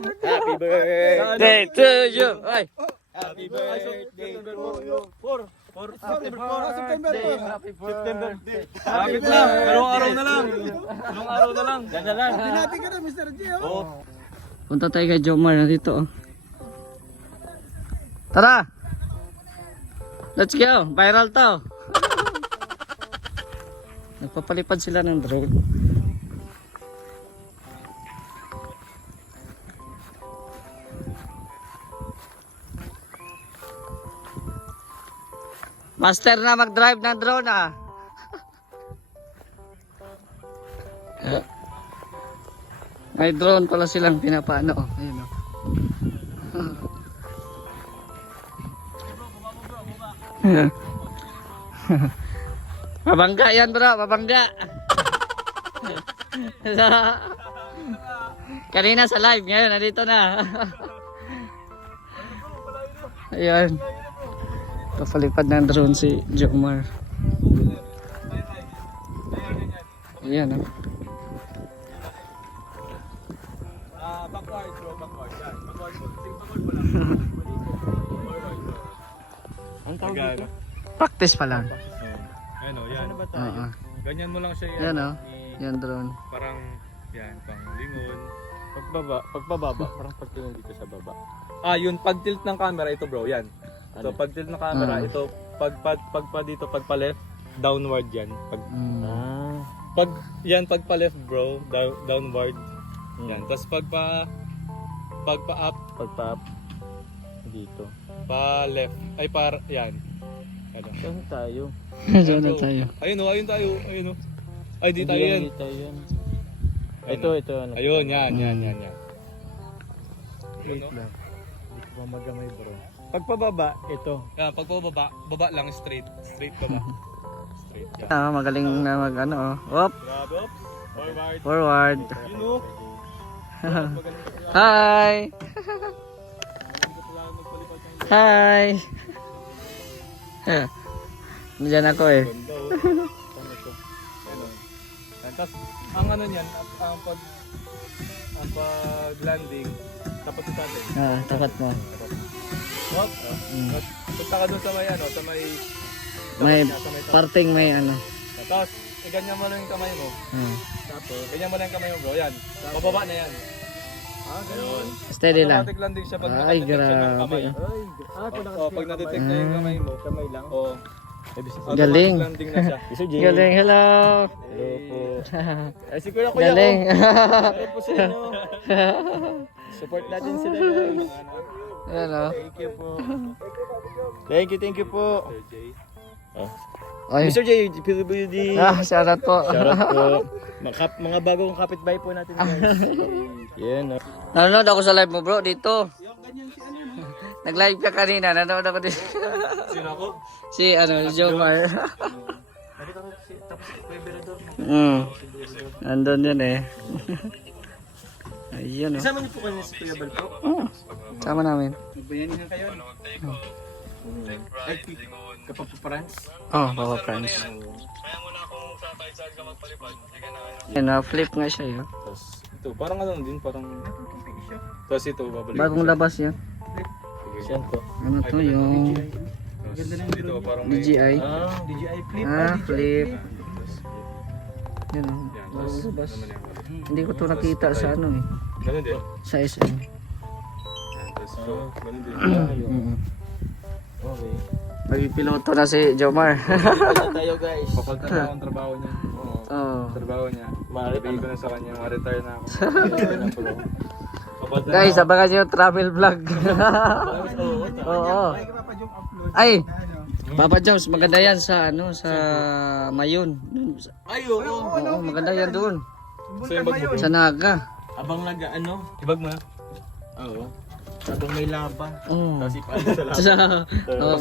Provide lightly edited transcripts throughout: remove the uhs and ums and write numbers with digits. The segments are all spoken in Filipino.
Happy birthday to you. Ay. Happy birthday to you. September. Happy birthday. Lapit lang. Dalawang araw na lang. Dalawang araw na lang. Yan na lang. Pinati ka na, Mr. G. Oh. Punta tayo kay Jomar na dito. Oh. Tara! Let's go! Viral to! Nagpapalipad sila ng drone. Master na mag-drive ng drone ah! May drone pala silang pinapaano. Oh. Ayun oh. Mabangga yan bro, mabangga. Kanina sa live, ngayon nandito na. Ayan. Kapalipad ng drone si Jomar. Ayan oh. Backward bro, backward. Yan, backward mo. Backward mo lang. Ang tawag dito? Practice pa lang. Yan o, yan. Oo. Ganyan mo lang siya Yan oh. Yan drone. Parang, yan, pang lingon. Pagpababa, parang pagtingin dito sa baba. Ah, yun, pag tilt ng camera, ito bro, yan. So, pag tilt ng camera, Ah. ito, pag dito, pag pa left, downward yan. Pag, Mm. pag pa left bro, downward. Yan, tapos pag pa up, Pagpa-up dito. pa left, ay par, yan. Ano? Saan tayo? Diyan na tayo. Ayun o, ayun tayo, ayun o. Ay, di tayo yan. Hindi tayo yan. Ito. Ano? Ayun, yan. Ayun Wait o. lang. Hindi ko pa magamay bro. Pagpababa, ito. Yan, pag baba lang, straight baba. Straight, yan. Ah, magaling na mag ano oh. Whoop, Grabe, oops. Forward. forward. Yun o. Magaling ka pala. Hi. Magaling ka pala magpalipad ng Hi. Nandiyan ako eh. ganda o. Ano to? Ano? Yan, tapos, ang ano niyan, ang pag landing, tapat sa atin. Ah, tapat mo. Hop. Mm. Punta ka dun sa may ano, sa may May sa may tapat. parting may ano. Tapos, ganyan mo lang yung kamay mo. Ah. Tapos, ganyan mo lang yung kamay mo bro. Yan. Bababa na yan. Ayun. Steady lang. Automatic landing siya pag Ay, nakadetect siya ng kamay. grabe. Pag na-detect na yung kamay mo, Kamay lang. oh, Galing. automatic landing na siya. Iso J. Galing, hello. Hello po. Ay, si kuya kuya Galing. Hello po sa inyo. Support natin sila guys. Hello. Thank you po. Thank you po. Sir Jay. Ay. Mr. J, PWD. Shoutout po. Shoutout po. Mga bagong kapitbahay po natin guys. Yan. Nanonood ako sa live mo bro dito. Nag-live ka kanina, nanonood ako dito. Sino ako? Si Jomar. Nandun yun eh. Ayun oh. Kasama niyo po kanina si Kuya Bal po? Sama namin. Bayan nga kayo. Ay, kapapaparans. Oh, Papa Franz. Ayun, flip nga siya yun. Tapos, ito, parang ano din, parang... Tapos ito, babalik. Bagong labas yan. Yan po. Ano to yung Tapos, dito, parang may... DJI. DJI flip. Flip. Yan oh. Yan, tapos, Labas. naman yung... Hindi ko to nakita sa ano eh. Ganun din. Sa SM. Yan, tapos ito, ganun din. Mm. Okay. Nagpiloto na si Jomar. Tayo guys. Papalta na akong trabaho niya. Oo. Oh. Trabaho niya. Ma-retire Sabihin ko na sa kanya, ma-retire na ako. Papalta na Guys, ako. abangan nyo yung travel vlog. Oo. Ay, Papa Jones, maganda yan sa sa Mayon. Ay, oo. Oo, maganda yan doon. So yung bag mo? Sa Naga. Abang naga ano? Ibag mo na? Oo. Abang may laba. Oo. Tapos ipaano sa laban.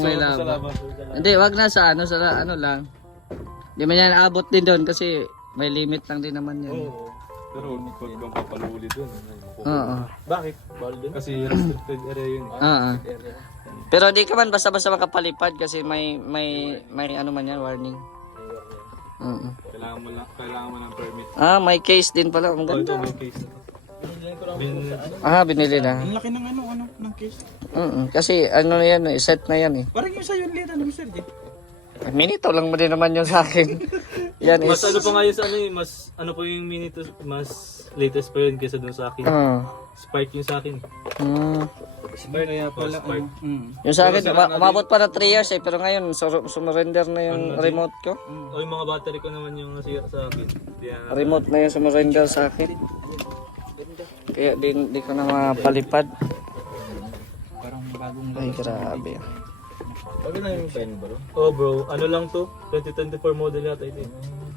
May Sa laba. laban. Hindi, wag na sa sa ano lang. Hindi man yan abot din doon kasi may limit lang din naman yan. Oo. Pero huwag kang papaluli dun. Oo. Bakit? Bawal din? Kasi restricted area yun. Oo. Pero di ka man basta-basta makapalipad kasi may ano man yan, warning. Oo. Kailangan mo ng permit. Ah, may case din pala. Ang Oh, ito ganda. may case. Binigyan ko Binili na. Ang laki ng ng case. Kasi ano na yan, set na yan eh. Parang yung sa'yo lita ni Mr. J. Minito lang mo din naman yun sa akin. Yan is... Mas ano pa nga yun sa ano eh, mas ano po yung minute, mas latest pa yun kaysa dun sa akin. Spark yung sa akin. Spark kaya pala. Spark. Yung sa akin, umabot pa na 3 years eh, pero ngayon sumurrender na yung remote ko. O yung mga battery ko naman yung nasira sa akin. Remote na yung sumurender sa akin. Kaya di ko na mapalipad. Parang bagong Ay, grabe. Bago na yung pen bro. Oh bro, ano lang to? 2024 model yata ito eh.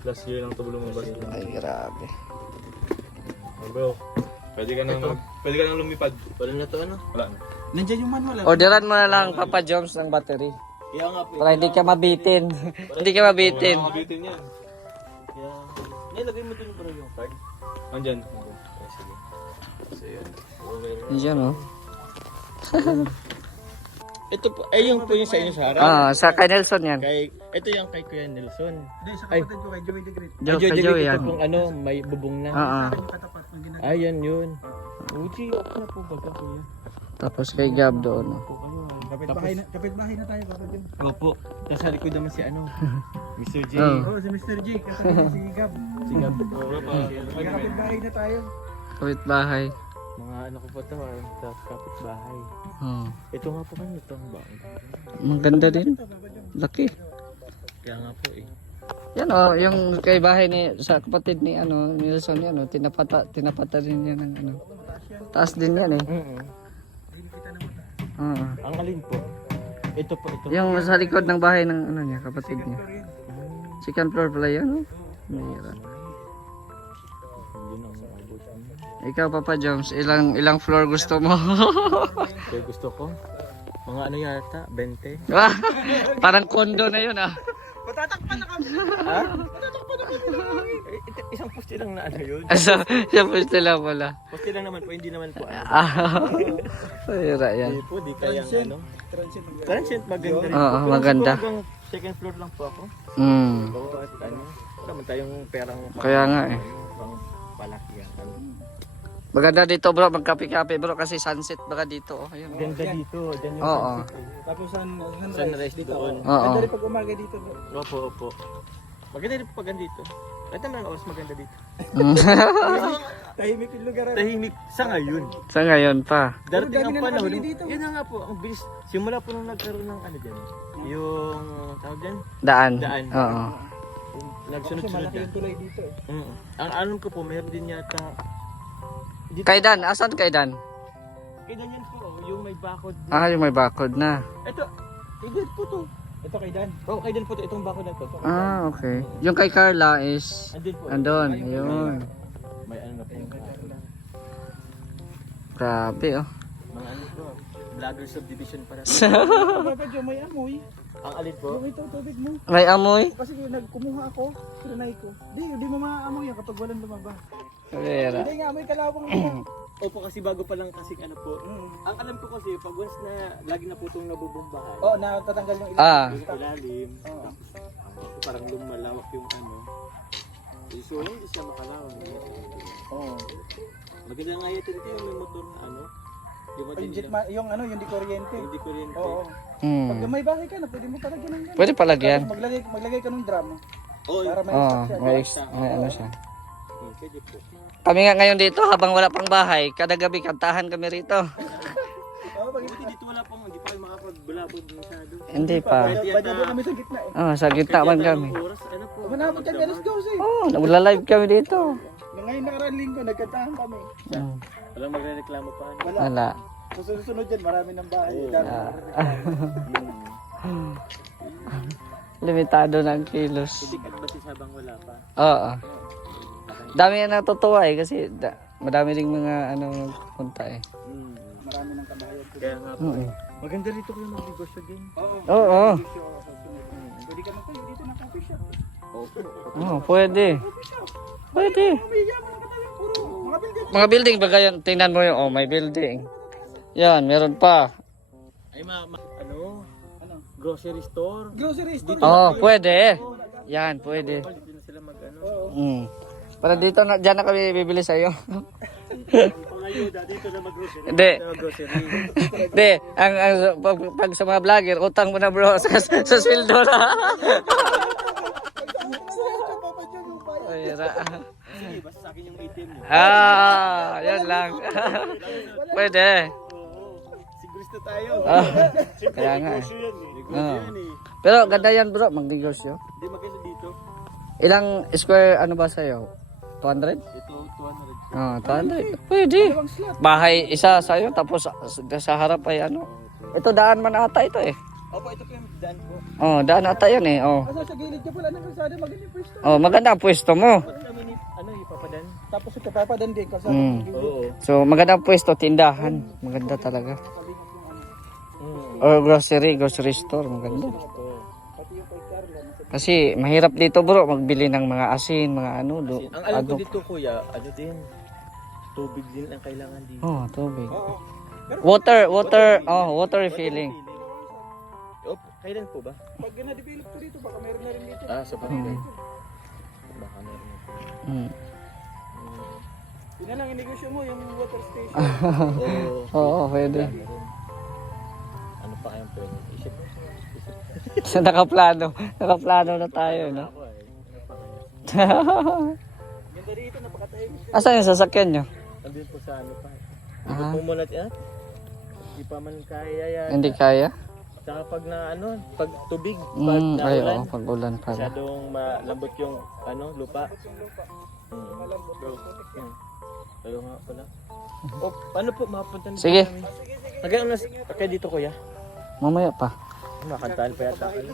Last year lang to lumabas. Ay, grabe. Oh bro, pwede ka nang lumipad. Wala na to ano? Wala na. Nandiyan yung manual. Orderan mo na lang, Papa Joms, ng battery. Kaya nga po. Para hindi ka mabitin. Hindi ka mabitin. Makabitin yan. Kaya... Nilagay mo dun bro yung card. Andyan. Sige. So yan. Diyan oh. Ito po, yung po yung sa inyo sa harap. Sa kay Nelson yan. Ito yung kay Kuya Nelson. Hindi, sa kapatid ko kay Joey the Great. Kay Joey yan. Ito pong ano, may bubong na. Yung katapat ng ginagawa. Ayan yun. Uji, ako na po baga kuya. Tapos kay Gab doon. Po kayo ah. Kapit-bahay na tayo, kapatid. Opo. Tapos sa likod naman si ano, Mr. J. Oh. Oh, si Mr. J, kasama si Gab. Si Gab. Kapit-bahay na tayo. Kapit bahay. Mga ano ko po ito, sa kapitbahay. Ito nga po kayo, ito ang bahay. Maganda din. Laki. Kaya nga po eh. Yan oh, yung kay bahay ni sa kapatid ni ano, Nelson yan oh, tinapata din yan ng ano. Taas din yan eh. Ang alin po? Ito po, ito. Yung sa likod ng bahay ng ano niya, kapatid niya. Second floor pala yan oh. Mahirap. Yun ang maabot. Ikaw Papa Joms, ilang floor gusto mo? Kaya gusto ko, mga ano yata, 20. Parang kondo na yun ah. Patatakpan na kami. Ha? Isang poste lang na ano yun. Siya po sila pala. Poste lang naman po, hindi naman po ano. Mahira yan. Hindi po, di kayang ano. Transient maganda rin Oo, po. Pero maganda. siguro hanggang second floor lang po ako. Oo, at ano. Naman tayong perang Kaya nga eh. pang palakyan. Ano. Maganda dito bro, magkape-kape bro kasi sunset baka dito oh. Ayun. Ganda dito, dyan yung Oo. Tapos sunrise dito. Oo. Ganda rin pag umaga dito. Opo, opo. Maganda rin pag dito. Kahit naman oras maganda dito. Tahimik yung lugar. Tahimik sa ngayon. Sa ngayon pa. Darating dami ang na panahon. nakabili dito. Yan na nga po, ang bilis. Simula po nung nagkaroon ng ano dyan. Yung tawag dyan? Daan. Daan. Oo. Nagsunod-sunod Malaki yan. yung tulay dito eh. Ang alam ko po, mayroon din yata. Dito, Kay Dan, asan kay Dan? kay Dan yan po, yung may bakod. Yung may bakod na. Ito, kay Dan po to. Ito kay Dan. Oh, kay Dan po to, itong bakod na to. Okay. Yung kay Carla is Andun po. andon. Yun. May ano na po yung Grabe oh. mga ano po, vlogger subdivision para. Papa Jo, may amoy. Ang alin po? Yung ito, tubig mo. May amoy? Kasi nagkumuha ako, trinay ko. Di mo maaamoy yan kapag walang lumabas. Vera. Hindi nga, amoy kalawang mo. Opo, kasi bago pa lang kasi ano po. Ang alam ko kasi, pag once na lagi na po itong nabubumbahan. Oo, natatanggal yung ilalim. Yung ilalim, tapos parang lumalawak yung ano. So, hindi siya makalawang. Oo. Maganda nga yun, ito yung may motor na ano. Di ba din Yung ano, yung di kuryente. hindi kuryente. Oo. Pag may bahay ka na, pwede mo palagyan ng gano'n. Pwede palagyan. Tapos maglagay ka ng drum. Oo, Para may Oo, stock siya. may ano siya. pwede po. Kami nga ngayon dito habang wala pang bahay, kada gabi kantahan kami rito. Oo, pag Kasi dito wala pang, hindi pa kayo makapagbulabog masyado. Hindi pa. Pwede mo kami sa gitna eh. Sa gitna man kami. Oras, ano po? Manabot yan, alas 12. Nagla-live kami dito. Ngayon nakaraan linggo, nagkantahan kami. Walang magre-reklamo pa. Ano? Wala. Sa susunod dyan, marami ng bahay. Limitado ng kilos. Hindi ka ba habang wala pa? Oo. Dami na natutuwa eh kasi madami ring mga ano punta eh. Marami ng kabahayan. Kaya nga po. Maganda rito kayo mag-negosyo din. Oo. Pwede ka na tayo dito na coffee shop. Pwede. Pwede. Mga building. Mga building ba yan? Tingnan mo yung may building. Yan, meron pa. Ay ano? Grocery store. Grocery store. Pwede. Yan, pwede. Dito na sila mag ano. Para dito na, dyan na kami bibili sa'yo. ayuda dito na mag-grocery. Hindi. Grocery. Hindi. Ang pag sa mga vlogger, utang mo na bro sa sweldo na. Ay, Sige, basta sa akin yung ATM niyo. yan lang. Pwede. Oo. Sigurista tayo. Kaya nga. Negosyo yan eh. Negosyo Oo. yan eh. Pero ganda yan bro, mag-negosyo. Hindi magkano dito. Ilang square ano ba sa'yo? 200? Ito, 200. Oh, 200. Pwede. Bahay isa sa'yo, tapos sa harap ay ano. Ito daan man ata ito eh. Opo, ito po yung daan po. Oh, daan ata yan eh. Oh. Asa sa gilid ka pala ng kalsada, maganda yung pwesto. Oh, maganda ang pwesto mo. Ba't kami ni, ipapadan? Tapos ito papadan din kalsada. Mm. Oo. So, maganda ang pwesto, tindahan. Maganda talaga. Or grocery store, maganda. Kasi mahirap dito bro, magbili ng mga asin, mga ano. Ang alam ko dito kuya, ano din, tubig din ang kailangan dito. Oh, tubig. Oo. Water refilling. Oh, kailan po ba? Pag na-develop ko dito, baka meron na rin dito. Sa bagay. Baka meron na po. Mm. Yun na lang, inegosyo mo yung water station. Oo. Oo, pwede. Ano pa kayang pwede? Isip. So, nakaplano na tayo, no? Ako eh. Ano pa kaya? Ganda dito, napakatahimik. Asan yung sasakyan nyo? Nandun po sa ano pa. Ah. Ito po muna yan. Hindi pa man kaya yan. Hindi kaya? Tsaka pag na ano, pag tubig, pag Ay, naulan, oo, pag ulan pala. masyadong malambot yung ano, lupa. Pero nga pala. O, paano po mapunta nito? Sige. Hanggang na kayo dito kuya? Mamaya pa. Makantahan pa yata kayo.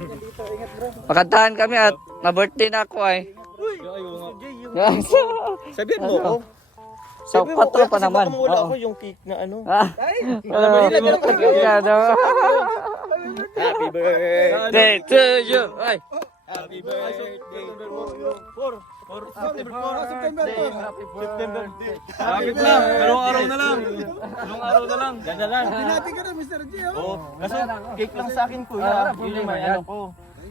Makantahan kami at ma-birthday na ako ay. Sabihin mo ako. So, patro pa naman. Kasi baka mawala Oo. ako yung cake na ano. Happy Happy birthday. birthday to you. Ay. Happy birthday. September po. September. Lapit na. Dalawang araw na lang. Dalawang araw na lang. Ganda lang. Pinati ka na, Mr. G. Oh. Oo. Kaso cake lang sa akin kuya. Yun yung may ano ko.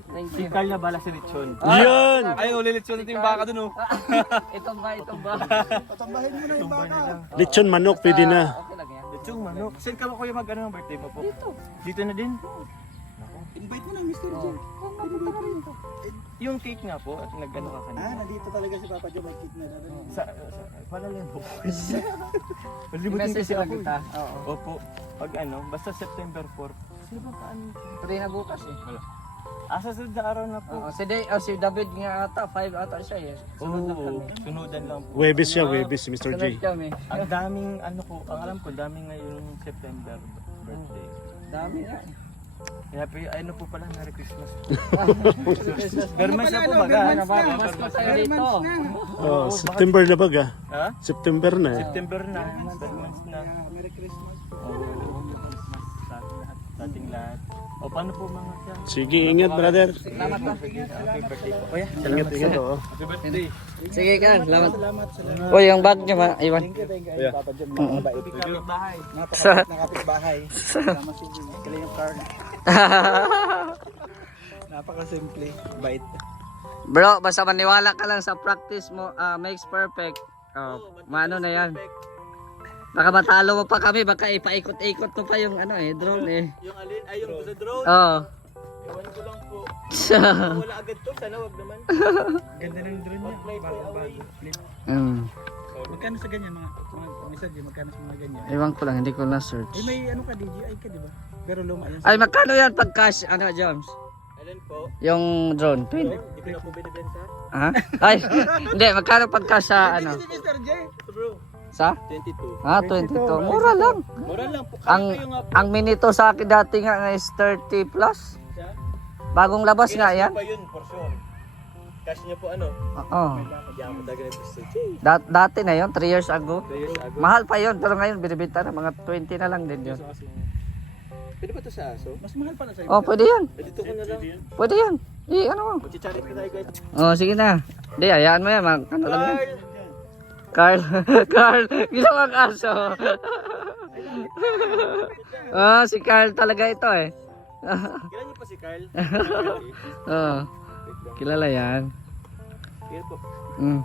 Si Carl na bala si Richon. Yan! Ay, ulilitsyon natin yung baka dun oh. Itong ba? Patambahin mo na yung baka. Lechon manok, pwede na. Okay lang yan. Richong manok. Saan ka ba kuya mag ano ng birthday mo po? Dito na din? Invite mo na, Mr. G. Yung cake nga po at nagano ka kanina. Nandito talaga si Papa Joe, may kit na natin. Palalan po. Palibutin kasi ako. kita. eh. Opo. Pag ano, basta September 4. Sino ba kaan? Free na bukas eh. Sa sunod na araw na po. Si David nga ata, 5 ata siya eh. Sunod na kami. Sunudan lang po. Webis siya, Webis, si Mr. Sunod J. kami. Ang daming ano ko, ang alam ko, daming ngayong September birthday. Dami nga. Kaya po, ano po pala, Merry Christmas. Bermas na po ano, baga. Mas pa tayo dito. Oh, September na baga. Ha? September na eh. September na. Bermas na. Merry Christmas. Christmas sa ating lahat. Sa ating lahat. O paano po mga siya? Sige, ingat brother. Salamat pa. Happy birthday po. Kuya, Ingat, ingat oh. happy birthday. Sige ka, salamat. Salamat. O yung bag niyo ma, Iwan. Thank you, Papa Joe. Napakabait. Kapit bahay. Napakabait na kapitbahay. Salamat si Jim. Galing yung Carl. Napakasimple. Bait. Bro, basta maniwala ka lang sa practice mo, makes perfect. Maano na yan. Baka matalo mo pa kami, baka ipaikot-ikot mo pa yung ano drone eh. Yung alin, ay yung sa drone. Oo. Ewan ko lang po. Wala agad to, sana wag naman. Ganda ng drone niya. Magkano sa ganyan mga Mr. G? Magkano sa mga ganyan? Ewan ko lang, hindi ko na search. May ano ka, DJI ka, di ba? Pero luma yan. Ay, magkano yan pag cash, James? Alin po? Yung drone. Hindi ko na po binibenta. Ha? Ay, hindi, magkano pag cash sa Si Mr. J. Ito bro, Sa? 22. 22. Mura lang. Mura lang po. Ang Kayo nga po ang minito sa akin dati nga is 30 plus. siya. Bagong labas nga yan. Pa yun, for sure. Cash niya po ano? Oo. Kaya mo talaga ng Mr. J. Dati na yon, 3 years ago. 2 years ago. Mahal pa yon, pero ngayon binibenta na mga 20 na lang din yon. Pwede ba ito sa aso? Mas mahal pa na sa'yo. Oh, pwede yan. Dito ko na lang. Pwede yan. Ano mo? Magchicharit ko tayo guys. Oh, sige na. Hindi, hayaan mo yan. Ano lang yan. Carl. Carl. Ginawang aso. Si Carl talaga ito eh. Kailan niyo pa si Carl? Oh, kilala yan. Kaya po. Mm.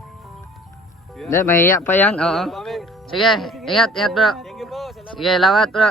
Hindi, mahiya pa yan. Oo. Sige, ingat bro. Thank you po. Salamat. Sige, lawat bro.